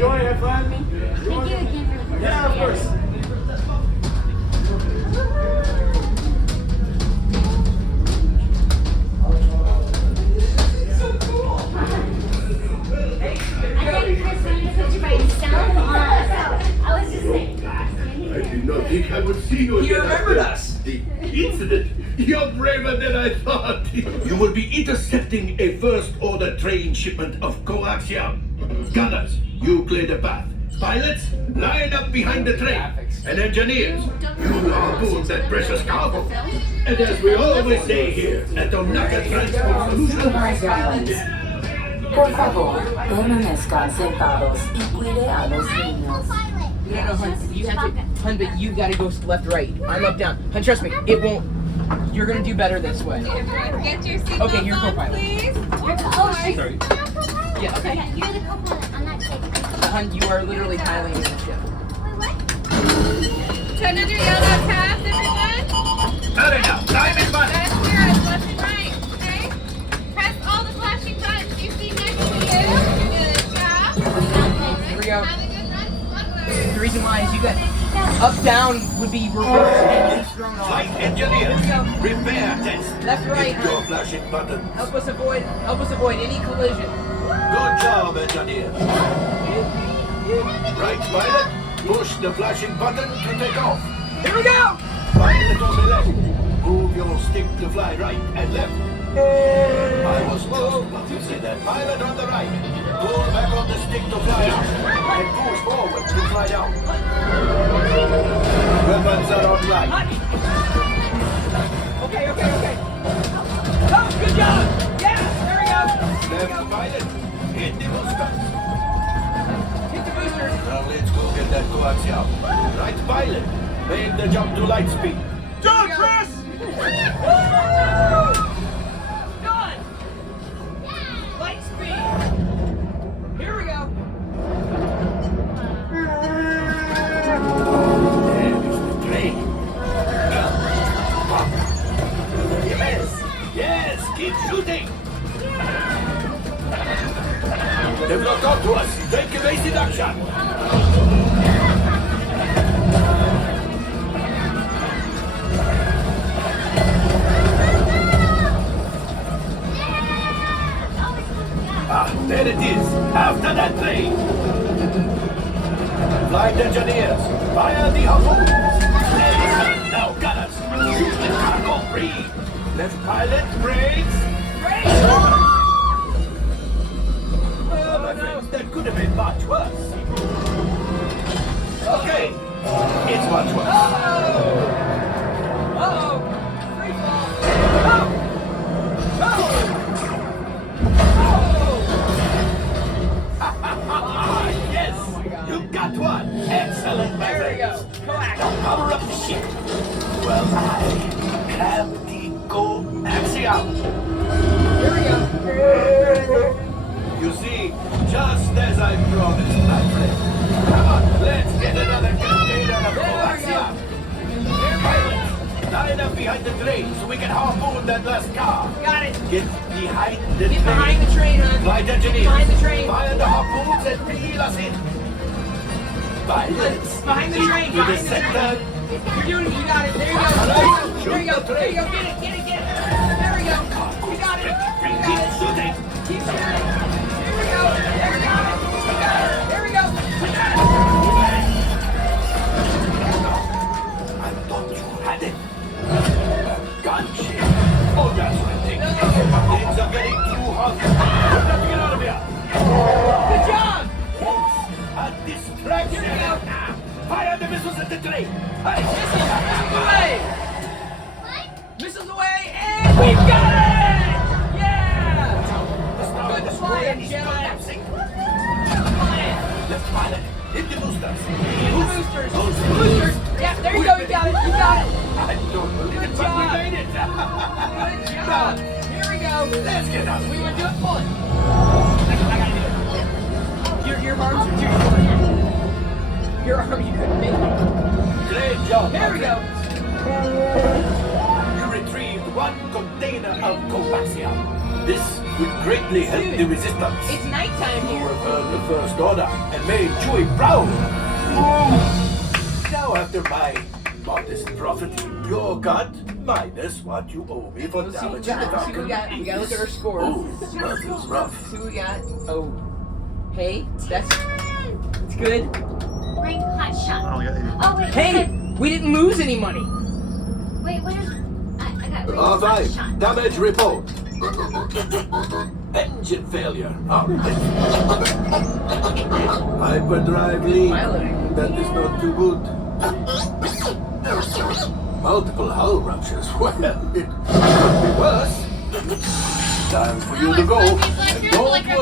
Enjoy, have fun. Thank you again for the Yeah, of course. I did not think I would see you again. He remembered us. The incident. You're braver than I thought. You will be intercepting a first-order train shipment of coaxium. Gunners, you clear the path. Pilots, line up behind the train. And engineers, you harpoon that precious cargo. And as we always say here at Onaka Transport Solutions, Por favor, permanezcan sentados y cuide a los niños. No, hun, you have to, hun, but you gotta go left, right. I'm up, down. Hun, trust me, it won't. You're gonna do better this way. Everyone get your seatbelts Okay, you're on, co-pilot. please. sorry. Yeah, okay. Okay, you're the co-pilot. I'm not taking. Hun, you are literally piloting the ship. Turn under yellow tabs, everyone. Hurry now, time is money. That's clear us left and right, okay? Press all the flashing buttons you see next to you. Good job. Here we go. Have a good run, smugglers. The reason why is you got up, down would be reverse and just thrown off. Flight engineers, repair test. Left, right, Hit your hun. flashing button. Help us avoid any collision. Good job, engineers. Right, pilot. Push the flashing button to take off. Here we go! Pilot on the left. Move your stick to fly right and left. I was just about to say that. Pilot on the right. Pull back on the stick to fly up. And push forward to fly down. Weapons are online. Okay. Oh, good job! Yes, there we go! Left pilot. Hit the boosters. Hit the boosters. Now let's go get that coaxium. Right pilot. Make the jump to light speed. John, Chris! Done! Light speed! Here we go! There is the train. Yes, keep shooting. They've locked onto us. Take evasive action. There it is. After that train. Flight engineers, fire the harpoons. Now, gunners, shoot the cargo free. Left pilot, brakes. Well, my friends, that could have been much worse. Okay, it's much worse. Uh-oh! Free fall! Oh! Yes, you got one. Excellent, my There we go. friends. Coax. Now power up the ship. Well, I have the coaxium. Here we go. You see, just as I promised, my friend. Come on, let's get another container of coaxium. Pilots, line up behind the train so we can harpoon that last car. Got it. Get behind the Get train. behind the train, hun. Flight engineers, Behind the train. fire the harpoons and reel us in. Pilots, Behind the train. to the Behind the center. train. You're doing it. You got it. There you go. All right, There you go. shoot the There you go. train. Get it. There we go. You got it. Keep shooting. Keep shooting. Here we go. There we go. We got it. There we go. We got it. I thought you had it. Gunship. Oh, that's ridiculous. Things are getting too hot. We've got to get out of here. Good job. Yes, a distraction. Here we go. Fire the missiles at the train. Hey, Missiles away. Missiles away. And we've got it. Yeah. Good flying, Jedi. collapsing. Good flying. Left pilot, hit the boosters. Boosters. Boosters. Yeah, there you go. You got it. You got it. I don't believe Good it, but we job. made it. Good job. Here we go. Let's get out of We here. would do it. Pull it. I gotta do it. Your arms are too short. Your arm, you couldn't make it. Great job. There we go. You retrieved one container of coaxium. This would greatly help the resistance. It's nighttime You here. have earned the first order and made Chewie proud. Now after my modest profit, your cut minus what you owe me for Let's see what we damaging the got. See what we got. We gotta look at our score. Oh, that is rough. See what we got. Oh. Hey, that's good. Ring hot I shot. only got 80. Oh, wait. Hey, we didn't lose any money. Wait, what is. I got ring All hot right, shot. damage report. Engine failure. All right. Hyperdrive leak. Piloting. That is not too good. Multiple hull ruptures. Well, it could be worse. Time for you to go. And don't